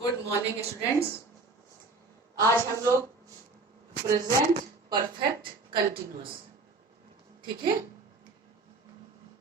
Good morning students. आज हम लोग प्रेजेंट परफेक्ट कंटिन्यूअस, ठीक है,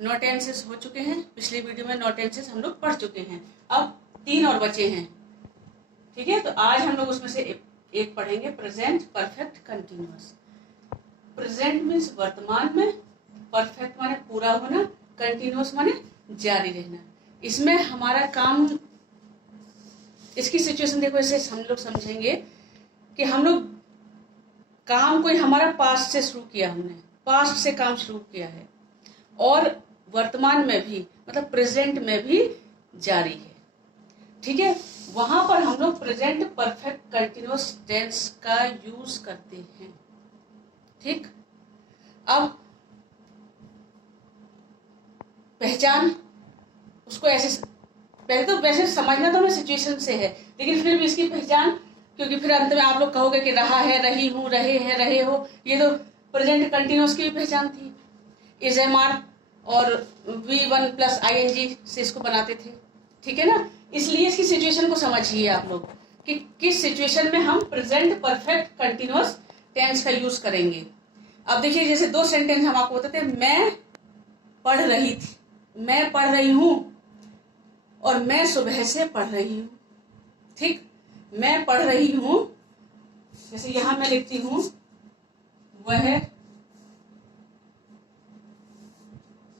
नो टेंसेस हो चुके हैं। पिछली वीडियो में नो टेंसेस हम लोग पढ़ चुके हैं। अब 3 और बचे हैं, ठीक है। तो आज हम लोग उसमें से एक पढ़ेंगे, present perfect continuous. Present means वर्तमान में, परफेक्ट माने पूरा होना, कंटिन्यूअस माने जारी रहना। इसमें हमारा काम, इसकी सिचुएशन देखो, ऐसे हम लोग समझेंगे कि हम लोग काम कोई हमारा पास्ट से शुरू किया, हमने पास्ट से काम शुरू किया है और वर्तमान में भी, मतलब प्रेजेंट में भी जारी है, ठीक है। वहां पर हम लोग प्रेजेंट परफेक्ट कंटिन्यूअस टेंस का यूज करते हैं, ठीक। अब पहचान, उसको ऐसे, पहले तो वैसे समझना तो हमें सिचुएशन से है, लेकिन फिर भी इसकी पहचान, क्योंकि फिर अंत में आप लोग कहोगे कि रहा है, रही हूं, रहे हैं, रहे हो, ये तो प्रेजेंट कंटिन्यूअस की भी पहचान थी। इज एम आर और V1 प्लस ING से इसको बनाते थे, ठीक है ना। इसलिए इसकी सिचुएशन को समझिए आप लोग कि किस सिचुएशन में हम प्रेजेंट परफेक्ट कंटिन्यूअस टेंस का यूज करेंगे। अब देखिए, जैसे 2 सेंटेंस हम आपको बताते हैं, मैं पढ़ रही थी, मैं पढ़ रही हूं, और मैं सुबह से पढ़ रही हूं, ठीक। मैं पढ़ रही हूं, जैसे यहां मैं लिखती हूं, वह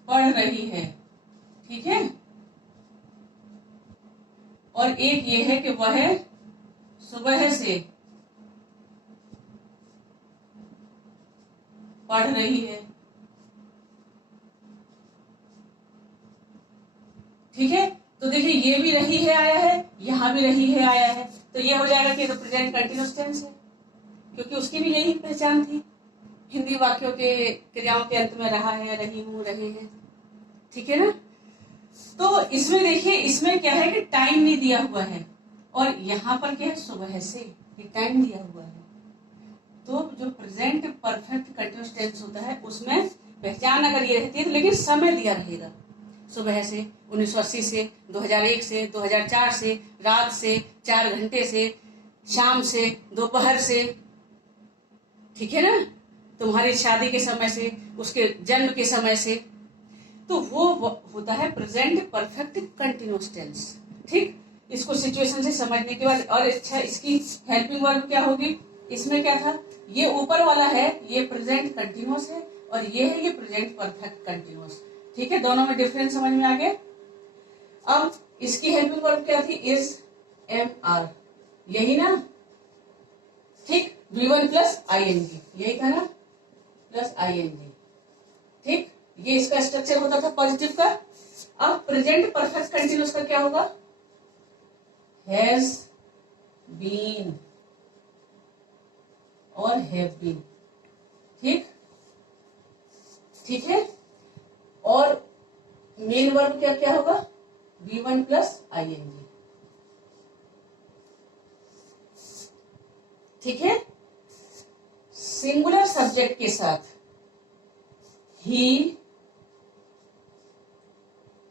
पढ़ रही है, ठीक है। और एक ये है कि वह सुबह से पढ़ रही है, ठीक है। तो देखिए, ये भी रही है आया है, यहां भी रही है आया है, तो ये हो जाएगा कि तो प्रेजेंट कंटिन्यूअस टेंस है, क्योंकि उसकी भी यही पहचान थी। हिंदी वाक्यों के क्रियाओं के अंत में रहा है, रही हूं, रहे हैं, ठीक है ना। तो इसमें देखिए, इसमें क्या है कि टाइम नहीं दिया हुआ है, और यहाँ पर क्या है, सुबह से, ये टाइम दिया हुआ है। तो जो प्रेजेंट परफेक्ट कंटिन्यूअस टेंस होता है, उसमें पहचान अगर ये रहती है, लेकिन समय दिया रहेगा। सुबह से, 1980 से, 2001 से, 2004 से, रात से, 4 घंटे से, शाम से, दोपहर से, ठीक है ना, तुम्हारी शादी के समय से, उसके जन्म के समय से। तो वो होता है प्रेजेंट परफेक्ट कंटिन्यूअस टेंस, ठीक। इसको सिचुएशन से समझने के बाद, और अच्छा, इसकी हेल्पिंग वर्ब क्या होगी, इसमें क्या था, ये ऊपर वाला है, ये प्रेजेंट कंटिन्यूअस है, और ये है ये प्रेजेंट परफेक्ट कंटिन्यूअस, ठीक है। दोनों में डिफरेंस समझ में आ गया। अब इसकी हेल्पिंग वर्ब क्या थी, इज एम आर, यही ना, ठीक। V1 प्लस ING, यही था ना, प्लस ING, ठीक। ये इसका स्ट्रक्चर होता था पॉजिटिव का। अब प्रेजेंट परफेक्ट कंटिन्यूअस का क्या होगा, हैज बीन और हैव बीन, ठीक, ठीक है। और मेन वर्ब क्या क्या होगा, V1 प्लस ING, ठीक है। सिंगुलर सब्जेक्ट के साथ ही,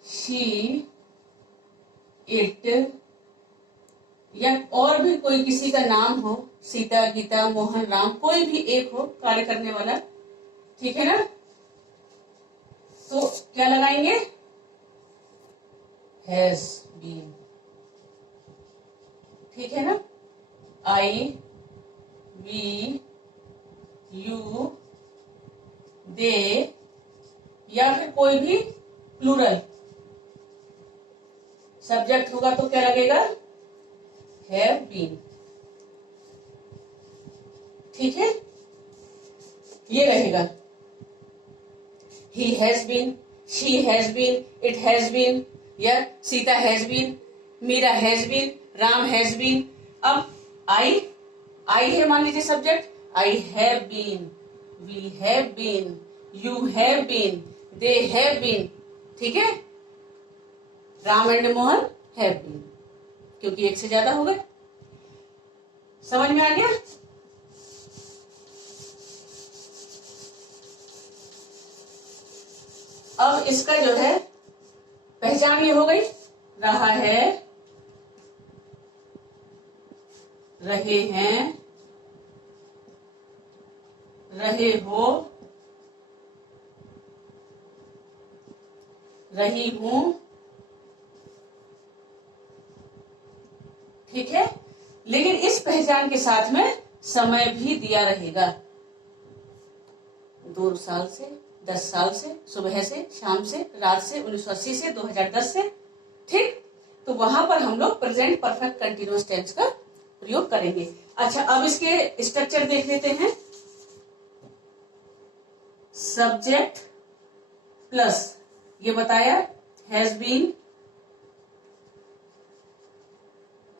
शी, इट, या और भी कोई किसी का नाम हो, सीता, गीता, मोहन, राम, कोई भी एक हो कार्य करने वाला, ठीक है ना। तो क्या लगाएंगे, हैज बीन, ठीक है ना। I, we, you, they, या फिर कोई भी प्लूरल सब्जेक्ट होगा तो क्या लगेगा, हैव बीन, ठीक है। ये रहेगा, he has been, she has been, it has been, या Sita has been, Meera has been, Ram has been। अब I है, मान लीजिए subject, I have been, we have been, you have been, they have been, ठीक है। Ram and Mohan have been, क्योंकि एक से ज्यादा हो गए। समझ में आ गया। अब इसका जो है पहचान ये हो गई, रहा है, रहे हैं, रहे हो, रही हूं, ठीक है। लेकिन इस पहचान के साथ में समय भी दिया रहेगा, 2 साल से, 10 साल से, सुबह से, शाम से, रात से, 1980 से, 2010 से, ठीक। तो वहां पर हम लोग प्रेजेंट परफेक्ट कंटिन्यूअस टेंस का प्रयोग करेंगे। अच्छा, अब इसके स्ट्रक्चर देख लेते हैं। सब्जेक्ट प्लस, ये बताया, हैज बीन,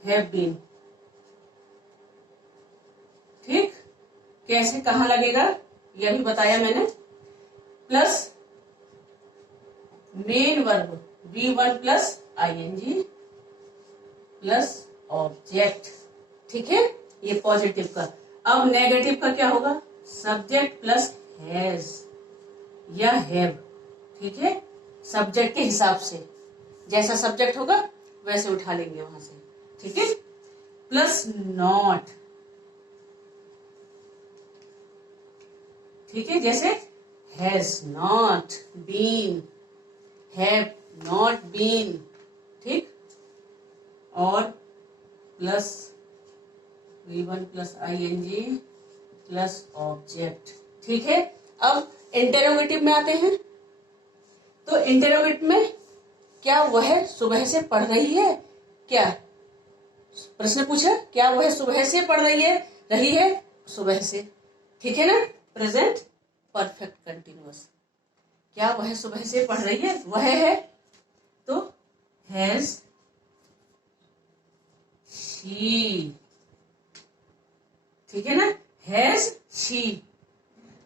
हैव बीन, ठीक। कैसे, कहां लगेगा, यह भी बताया मैंने। Plus main verb V1 plus ING plus object, ठीक है, ये पॉजिटिव का। अब नेगेटिव का क्या होगा, सब्जेक्ट प्लस हैज या हैव, ठीक है। सब्जेक्ट के हिसाब से, जैसा सब्जेक्ट होगा वैसे उठा लेंगे वहां से, ठीक है। प्लस नॉट, ठीक है, जैसे has not been, have not been, ठीक। और plus V1 plus ING plus object, ठीक है। अब इंटेरोगेटिव में आते हैं। तो इंटेरोगेटिव में क्या वह सुबह से पढ़ रही है, क्या प्रश्न पूछा, क्या वह सुबह से पढ़ रही है सुबह से, ठीक है ना, प्रेजेंट परफेक्ट कंटिन्यूअस। क्या वह सुबह से पढ़ रही है, वह है, तो हैज शी, ठीक है ना, हैज शी।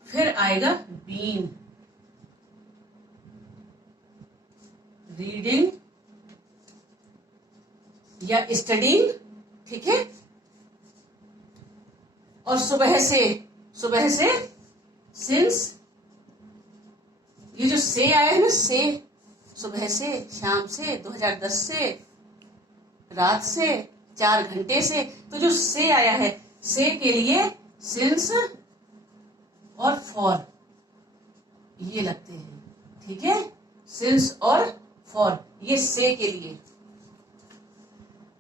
फिर आएगा बीन, रीडिंग या स्टडीइंग, ठीक है। और सुबह से सिंस, ये जो से आया है ना, से, सुबह से, शाम से, 2010 से, रात से, 4 घंटे से, तो जो से आया है, से के लिए सिंस और फॉर ये लगते हैं, ठीक है। सिंस और फॉर ये से के लिए।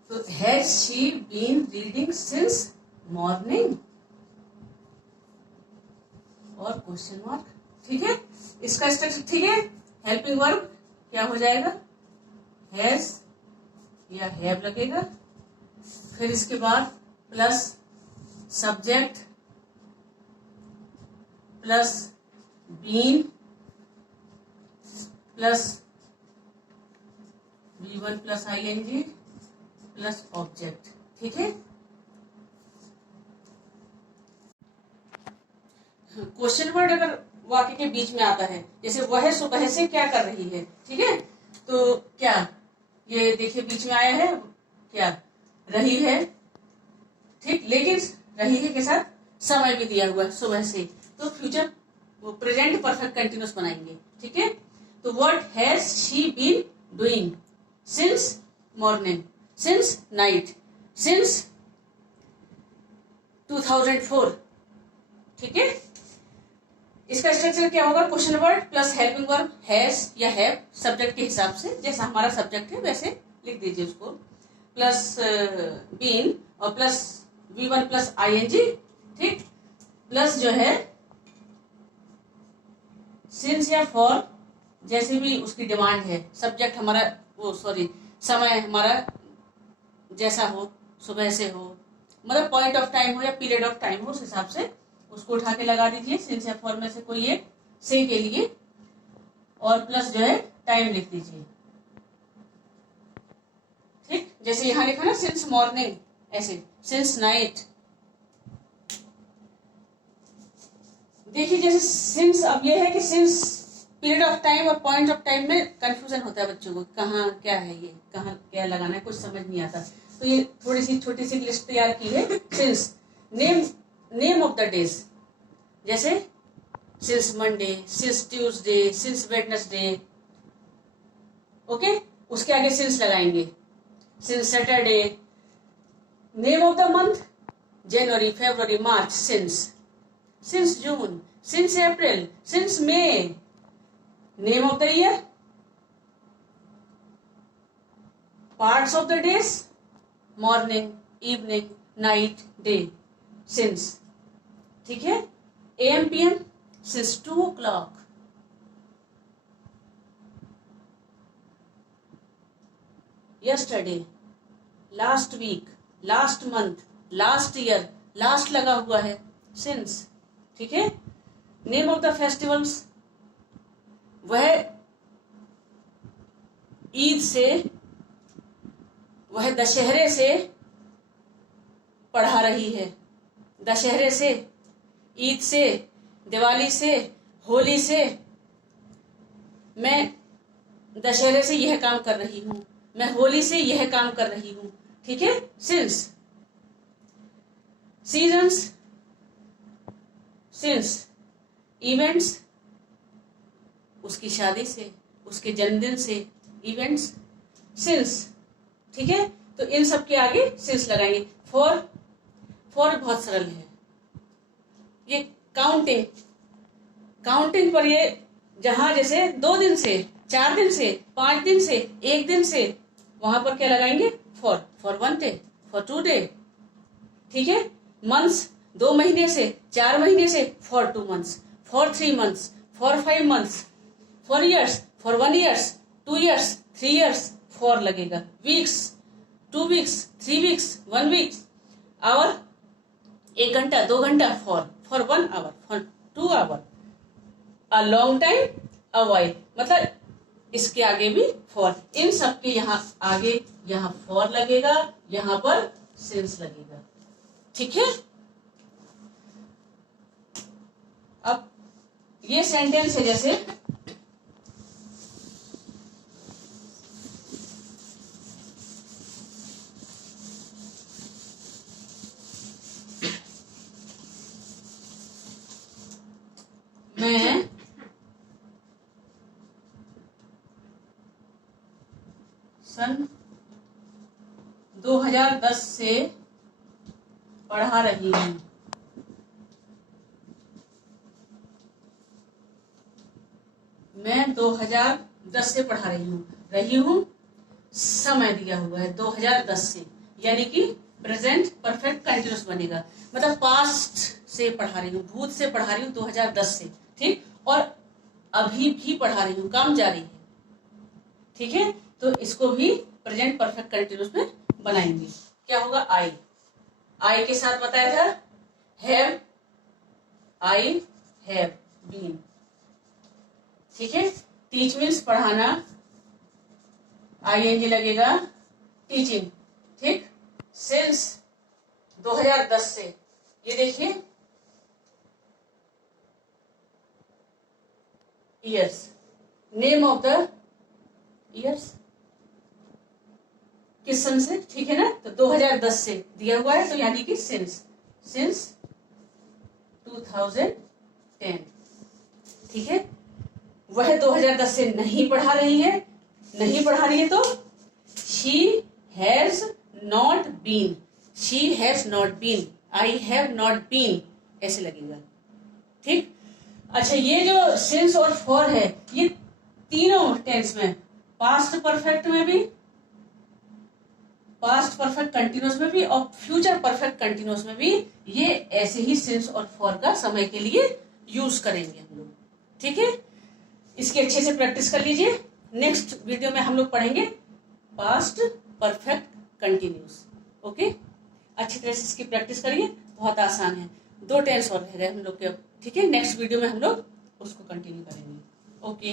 तो has she been reading since morning और क्वेश्चन मार्क, ठीक है। इसका स्ट्रक्चर ठीक है। हेल्पिंग वर्ब क्या हो जाएगा, हैज या हैव लगेगा। फिर इसके बाद plus subject plus been plus V1 plus ING plus object, ठीक है। क्वेश्चन वर्ड अगर वाक्य के बीच में आता है, जैसे वह सुबह से क्या कर रही है, ठीक है, तो क्या, ये देखिए बीच में आया है, क्या रही है, ठीक। लेकिन रही है के साथ समय भी दिया हुआ है, सुबह से, तो फ्यूचर वो प्रेजेंट परफेक्ट कंटिन्यूअस बनाएंगे, ठीक है। तो what has she been doing since morning, since night, since 2004, ठीक है। इसका स्ट्रक्चर क्या होगा, question word plus helping verb has या हैव, सब्जेक्ट के हिसाब से, जैसा हमारा सब्जेक्ट है वैसे लिख दीजिए उसको, प्लस बीन और प्लस V1 प्लस ING, ठीक। प्लस जो है सिंस या फॉर, जैसे भी उसकी डिमांड है, सब्जेक्ट हमारा वो सॉरी समय हमारा जैसा हो, सुबह से हो, मतलब पॉइंट ऑफ टाइम हो या पीरियड ऑफ टाइम हो, उस हिसाब से उसको उठा के लगा दीजिए, सिंस या फॉर में से कोई एक से के लिए, और प्लस जो है टाइम लिख दीजिए, ठीक। जैसे यहां लिखा ना सिंस मॉर्निंग, ऐसे सिंस नाइट। देखिए जैसे सिंस, अब ये है कि सिंस पीरियड ऑफ टाइम और पॉइंट ऑफ टाइम में कंफ्यूजन होता है बच्चों को, कहाँ क्या है ये, कहाँ क्या लगाना है, कुछ समझ नहीं आता। तो ये थोड़ी सी छोटी सी लिस्ट तैयार की है। Since name of the days, जैसे since Monday, since Tuesday, since Wednesday, okay. उसके आगे सिंस लगाएंगे, since Saturday. Name of the month January, February, March, since June, since April, since May. Name of the year, parts of the days, morning, evening, night, day, since. ठीक है, AM PM, since 2 o'clock. Yesterday, last week, last month, last year, last लगा हुआ है, since. ठीक है, name of the festivals, वह ईद से, वह दशहरे से पढ़ा रही है, दशहरे से, ईद से, दिवाली से, होली से। मैं दशहरे से यह काम कर रही हूं, मैं होली से यह काम कर रही हूं। ठीक है, सिंस। Seasons, since. इवेंट्स, उसकी शादी से, उसके जन्मदिन से, इवेंट्स, सिंस। ठीक है, तो इन सब के आगे सिंस लगाएंगे। फॉर बहुत सरल है, ये काउंटिंग, काउंटिंग पर ये जहां जैसे 2 दिन से, 4 दिन से, 5 दिन से, 1 दिन से, वहां पर क्या लगाएंगे? For 1 day, for 2 day. ठीक है, मंथ्स, 2 महीने से, 4 महीने से, for 2 months, for 3 months, for 5 months, for years, for 1 years, 2 years, 3 years, for लगेगा। Weeks, 2 weeks, 3 weeks, 1 week. Hour, 1 घंटा, 2 घंटा, for 1 hour, for 2 hour. A long time, a while, मतलब इसके आगे भी फॉर। इन सब के यहाँ आगे यहाँ फॉर लगेगा, यहाँ पर सिंस लगेगा। ठीक है, अब ये सेंटेंस है जैसे मैं सन 2010 से पढ़ा रही हूं। मैं 2010 से पढ़ा रही हूं, समय दिया हुआ है 2010 से, यानी कि प्रेजेंट परफेक्ट कंटिन्यूस बनेगा। मतलब पास्ट से पढ़ा रही हूँ, भूत से पढ़ा रही हूँ 2010 से। ठीक, और अभी भी पढ़ा रही हूँ, काम जारी है। ठीक है, तो इसको भी प्रेजेंट परफेक्ट कंटिन्यूस में बनाएंगे। क्या होगा? आई के साथ बताया था हैव, आई हैव बीन। ठीक है, टीच मीन्स पढ़ाना, ING लगेगा, टीचिंग। ठीक, सिंस 2010 से, ये देखिए years, name of the years किस सन से? ठीक है ना, तो 2010 से दिया हुआ है, तो यानी कि सिंस 2010। ठीक है, वह 2010 से नहीं पढ़ा रही है, नहीं पढ़ा रही है तो she has not been, she has not been, I have not been, ऐसे लगेगा। ठीक, अच्छा, ये जो सिंस और फॉर है, ये तीनों टेंस में, पास्ट परफेक्ट में भी, पास्ट परफेक्ट कंटिन्यूस में भी, और फ्यूचर परफेक्ट कंटिन्यूस में भी, ये ऐसे ही सिंस और फॉर का समय के लिए यूज करेंगे हम लोग। ठीक है, इसकी अच्छे से प्रैक्टिस कर लीजिए। नेक्स्ट वीडियो में हम लोग पढ़ेंगे पास्ट परफेक्ट कंटिन्यूस। ओके, अच्छी तरह से इसकी प्रैक्टिस करिए, बहुत आसान है। 2 टेंस और रह गए हम लोग के अब। ठीक है, नेक्स्ट वीडियो में हम लोग उसको कंटिन्यू करेंगे। ओके।